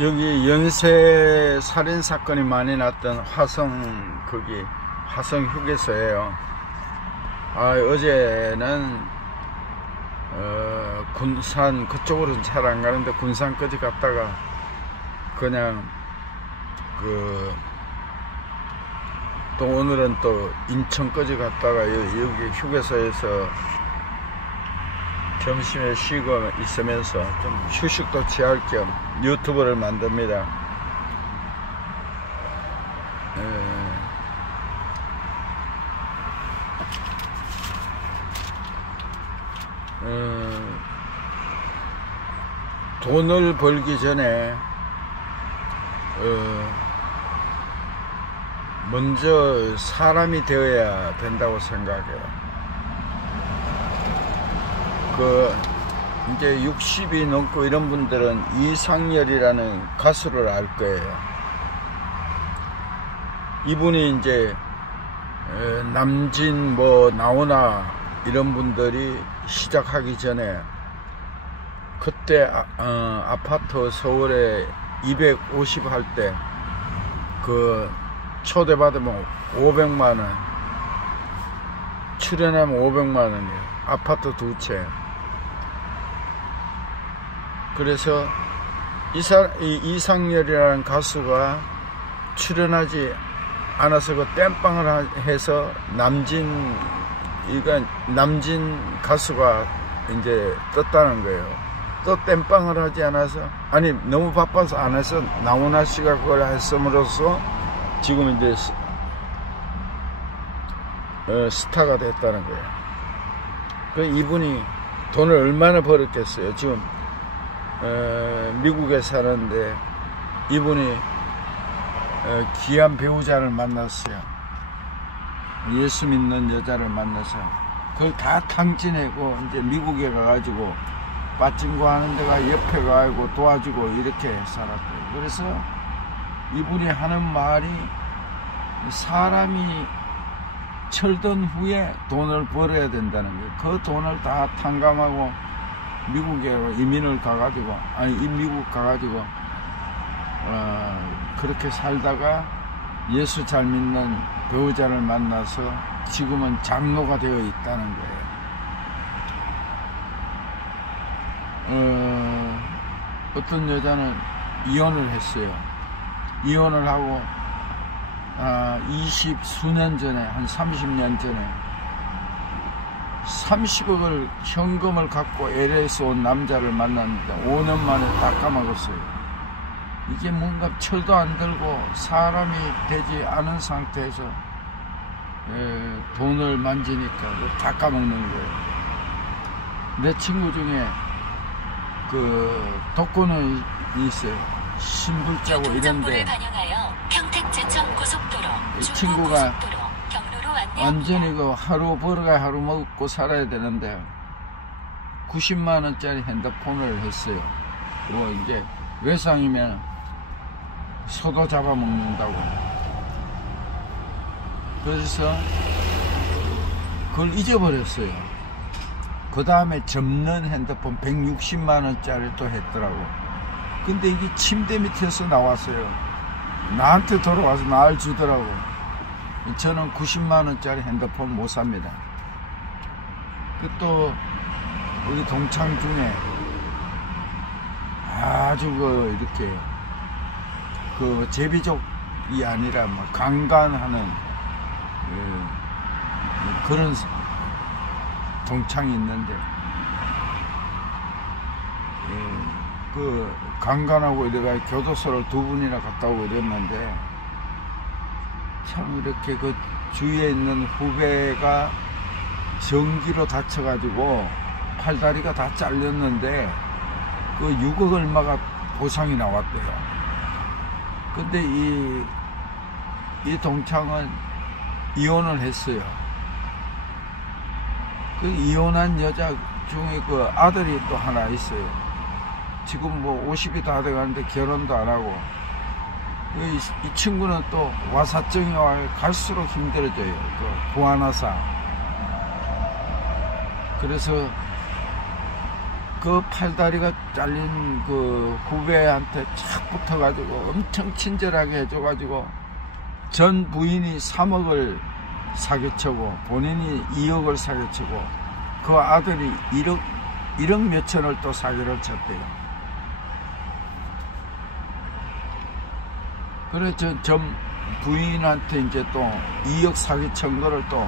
여기 연쇄 살인 사건이 많이 났던 화성, 거기 화성 휴게소예요. 어제는 군산 그쪽으로는 잘 안 가는데 군산까지 갔다가 그냥 또 오늘은 또 인천까지 갔다가 여기 휴게소에서 점심에 쉬고 있으면서 좀 휴식도 취할 겸 유튜브를 만듭니다. 돈을 벌기 전에 먼저 사람이 되어야 된다고 생각해요. 이제 60이 넘고 이런 분들은 이상열이라는 가수를 알 거예요. 이분이 이제 남진 나오나 이런 분들이 시작하기 전에 그때 아파트 서울에 250 할 때 초대받으면 500만원, 출연하면 500만원이에요. 아파트 2채. 그래서 이상열이라는 가수가 출연하지 않아서 땜빵을 해서 남진 가수가 이제 떴다는 거예요. 또 땜빵을 하지 않아서, 너무 바빠서 안 해서 나훈아 씨가 그걸 했음으로써 지금 이제 스타가 됐다는 거예요. 이분이 돈을 얼마나 벌었겠어요. 지금 미국에 사는데 이분이 귀한 배우자를 만났어요. 예수 믿는 여자를 만나서 그걸 다 탕진하고 이제 미국에 가가지고 빠찡고 하는 데가 옆에 가고 도와주고 이렇게 살았고요. 그래서 이분이 하는 말이 사람이 철든 후에 돈을 벌어야 된다는 거예요. 그 돈을 다 탕감하고 미국에 이민을 가가지고 미국 가가지고 그렇게 살다가 예수 잘 믿는 배우자를 만나서 지금은 장로가 되어 있다는 거예요. 어떤 여자는 이혼을 했어요. 이혼을 하고 20수년 전에, 한 30년 전에 30억을 현금을 갖고 LA에서 온 남자를 만났는데 5년 만에 다 까먹었어요. 이게 뭔가 철도 안 들고 사람이 되지 않은 상태에서 돈을 만지니까 다 까먹는 거예요. 내 친구 중에 독거는 있어요. 신불자고 이런데 이 친구가 완전히 하루 벌어가 하루 먹고 살아야 되는데 90만원짜리 핸드폰을 했어요. 그리고 이제 외상이면 소도 잡아먹는다고. 그래서 그걸 잊어버렸어요. 그 다음에 접는 핸드폰 160만원짜리 또 했더라고. 근데 이게 침대 밑에서 나왔어요. 나한테 돌아와서 날 주더라고. 저는 90만원짜리 핸드폰 못 삽니다. 또 우리 동창 중에 아주 이렇게 제비족이 아니라 강간하는 그런 동창이 있는데 강간하고 이래가 교도소를 2분이나 갔다 오고 이랬는데 참 이렇게 주위에 있는 후배가 전기로 다쳐가지고 팔다리가 다 잘렸는데 6억 얼마가 보상이 나왔대요. 근데 이 동창은 이혼을 했어요. 이혼한 여자 중에 아들이 또 하나 있어요. 지금 50이 다 돼가는데 결혼도 안 하고. 이 친구는 또 와사증이 갈수록 힘들어져요. 구안화사. 그래서 그 팔다리가 잘린 그 후배한테 착 붙어가지고 엄청 친절하게 해줘가지고 전 부인이 3억을 사기치고 본인이 2억을 사기치고 그 아들이 1억 몇천을 또 사기를 쳤대요. 그래 전 부인한테 이제 또 2억 사기친 거를 또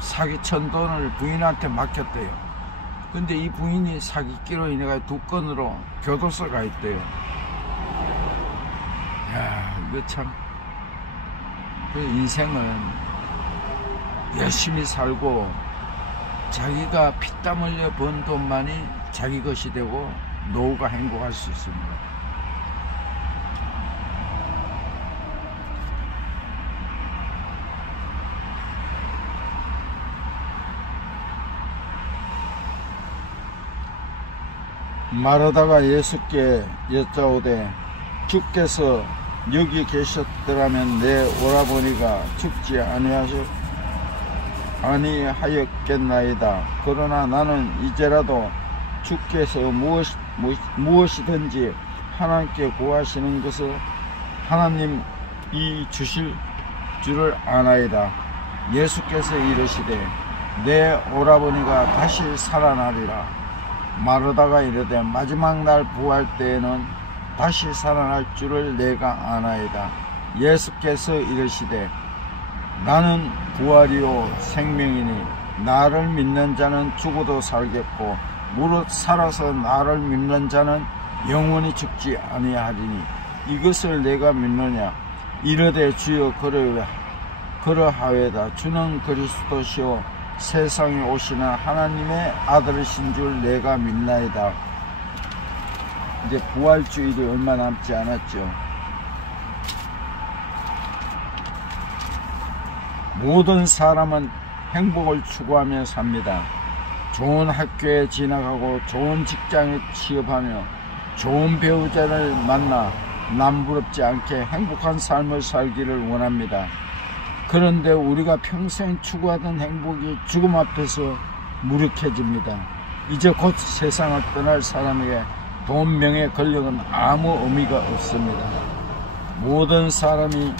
사기친 돈을 부인한테 맡겼대요. 근데 이 부인이 사기끼로 인해 2건으로 교도소 가 있대요. 야, 이거 참, 그 인생은 열심히 살고 자기가 피땀 흘려 번 돈만이 자기 것이 되고 노후가 행복할 수 있습니다. 마르다가 예수께 여짜오되 주께서 여기 계셨더라면 내 오라버니가 죽지 아니하였겠나이다. 그러나 나는 이제라도 주께서 무엇이든지 하나님께 구하시는 것을 하나님이 주실 줄을 아나이다. 예수께서 이르시되 내 오라버니가 다시 살아나리라. 마르다가 이르되 마지막 날 부활 때에는 다시 살아날 줄을 내가 아나이다. 예수께서 이르시되 나는 부활이요 생명이니 나를 믿는 자는 죽어도 살겠고 무릇 살아서 나를 믿는 자는 영원히 죽지 아니하리니 이것을 내가 믿느냐. 이르되 주여 그러하외다. 주는 그리스도시요 세상에 오시는 하나님의 아들이신 줄 내가 믿나이다. 이제 부활주일이 얼마 남지 않았죠. 모든 사람은 행복을 추구하며 삽니다. 좋은 학교에 진학하고 좋은 직장에 취업하며 좋은 배우자를 만나 남부럽지 않게 행복한 삶을 살기를 원합니다. 그런데 우리가 평생 추구하던 행복이 죽음 앞에서 무력해집니다. 이제 곧 세상을 떠날 사람에게 돈, 명예, 권력은 아무 의미가 없습니다. 모든 사람이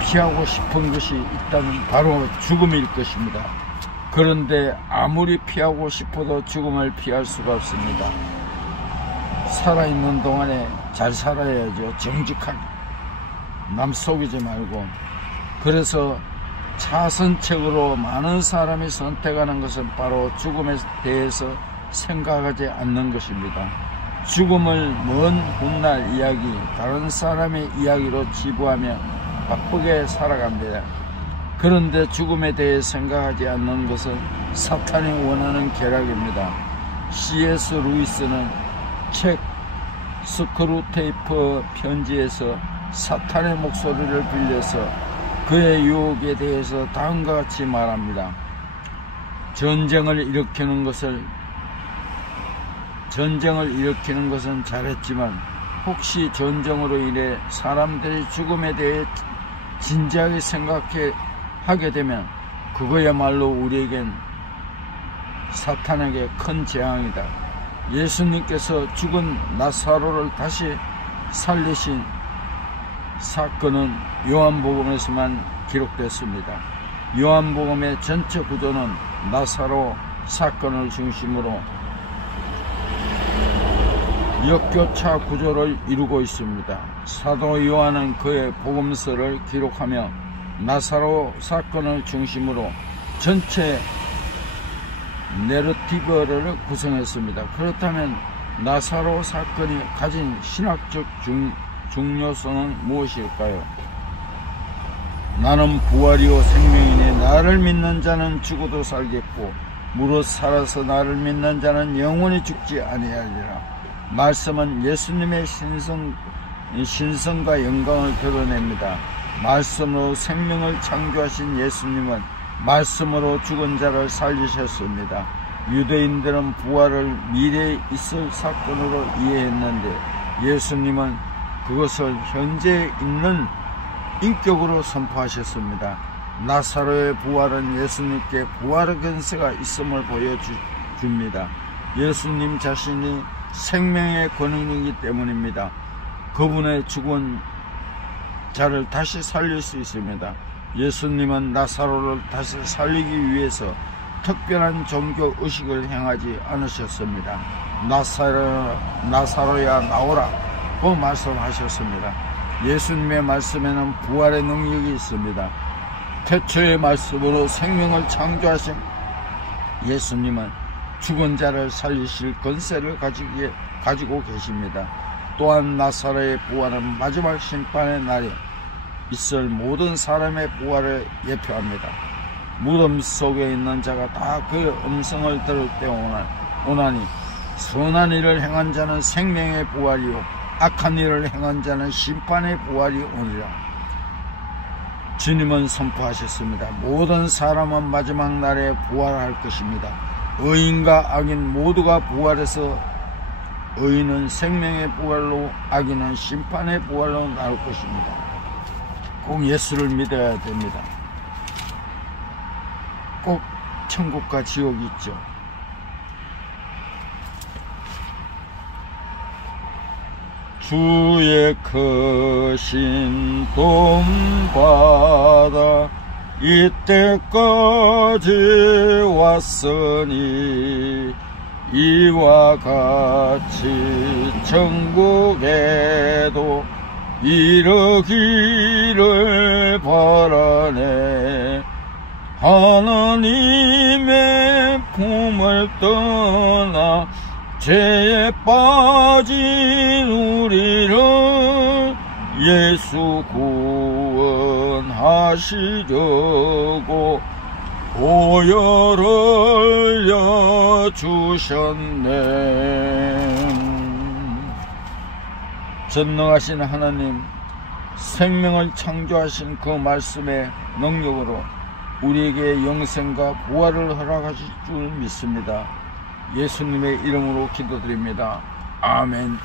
피하고 싶은 것이 있다면 바로 죽음일 것입니다. 그런데 아무리 피하고 싶어도 죽음을 피할 수가 없습니다. 살아있는 동안에 잘 살아야죠. 정직하게. 남 속이지 말고. 그래서 차선책으로 많은 사람이 선택하는 것은 바로 죽음에 대해서 생각하지 않는 것입니다. 죽음을 먼 훗날 이야기, 다른 사람의 이야기로 지부하며 바쁘게 살아갑니다. 그런데 죽음에 대해 생각하지 않는 것은 사탄이 원하는 쾌락입니다. C.S. 루이스는 책 스크루테이프 편지에서 사탄의 목소리를 빌려서 그의 유혹에 대해서 다음과 같이 말합니다. 전쟁을 일으키는 것은 잘했지만 혹시 전쟁으로 인해 사람들이 죽음에 대해 진지하게 생각하게 되면 그거야말로 우리에겐 사탄에게 큰 재앙이다. 예수님께서 죽은 나사로를 다시 살리신 사건은 요한복음에서만 기록됐습니다. 요한복음의 전체 구조는 나사로 사건을 중심으로 역교차 구조를 이루고 있습니다. 사도 요한은 그의 복음서를 기록하며 나사로 사건을 중심으로 전체 내러티브를 구성했습니다. 그렇다면 나사로 사건이 가진 신학적 중요성은 무엇일까요? 나는 부활이요 생명이니 나를 믿는 자는 죽어도 살겠고 무릇 살아서 나를 믿는 자는 영원히 죽지 아니하리라. 말씀은 예수님의 신성과 영광을 드러냅니다. 말씀으로 생명을 창조하신 예수님은 말씀으로 죽은 자를 살리셨습니다. 유대인들은 부활을 미래에 있을 사건으로 이해했는데 예수님은 그것을 현재 있는 인격으로 선포하셨습니다. 나사로의 부활은 예수님께 부활의 근세가 있음을 보여주었습니다. 줍니다. 예수님 자신이 생명의 권능이기 때문입니다. 그분의 죽은 자를 다시 살릴 수 있습니다. 예수님은 나사로를 다시 살리기 위해서 특별한 종교 의식을 행하지 않으셨습니다. 나사로야 나오라 고 말씀하셨습니다. 예수님의 말씀에는 부활의 능력이 있습니다. 태초의 말씀으로 생명을 창조하신 예수님은 죽은 자를 살리실 권세를 가지고 계십니다. 또한 나사로의 부활은 마지막 심판의 날에 있을 모든 사람의 부활을 예표합니다. 무덤 속에 있는 자가 다 그 음성을 들을 때 오나니 선한 일을 행한 자는 생명의 부활이요 악한 일을 행한 자는 심판의 부활이 오리라. 주님은 선포하셨습니다. 모든 사람은 마지막 날에 부활할 것입니다. 의인과 악인 모두가 부활해서 의인은 생명의 부활로 악인은 심판의 부활로 나올 것입니다. 꼭 예수를 믿어야 됩니다. 꼭 천국과 지옥이 있죠. 주의 크신 돈받아 이때까지 왔으니 이와 같이 천국에도 이르기를 바라네. 하나님의 품을 떠나 죄에 빠진 우리를 예수 구원하시려고 보혈을 여주셨네. 전능하신 하나님, 생명을 창조하신 그 말씀의 능력으로 우리에게 영생과 부활을 허락하실 줄 믿습니다. 예수님의 이름으로 기도드립니다. 아멘.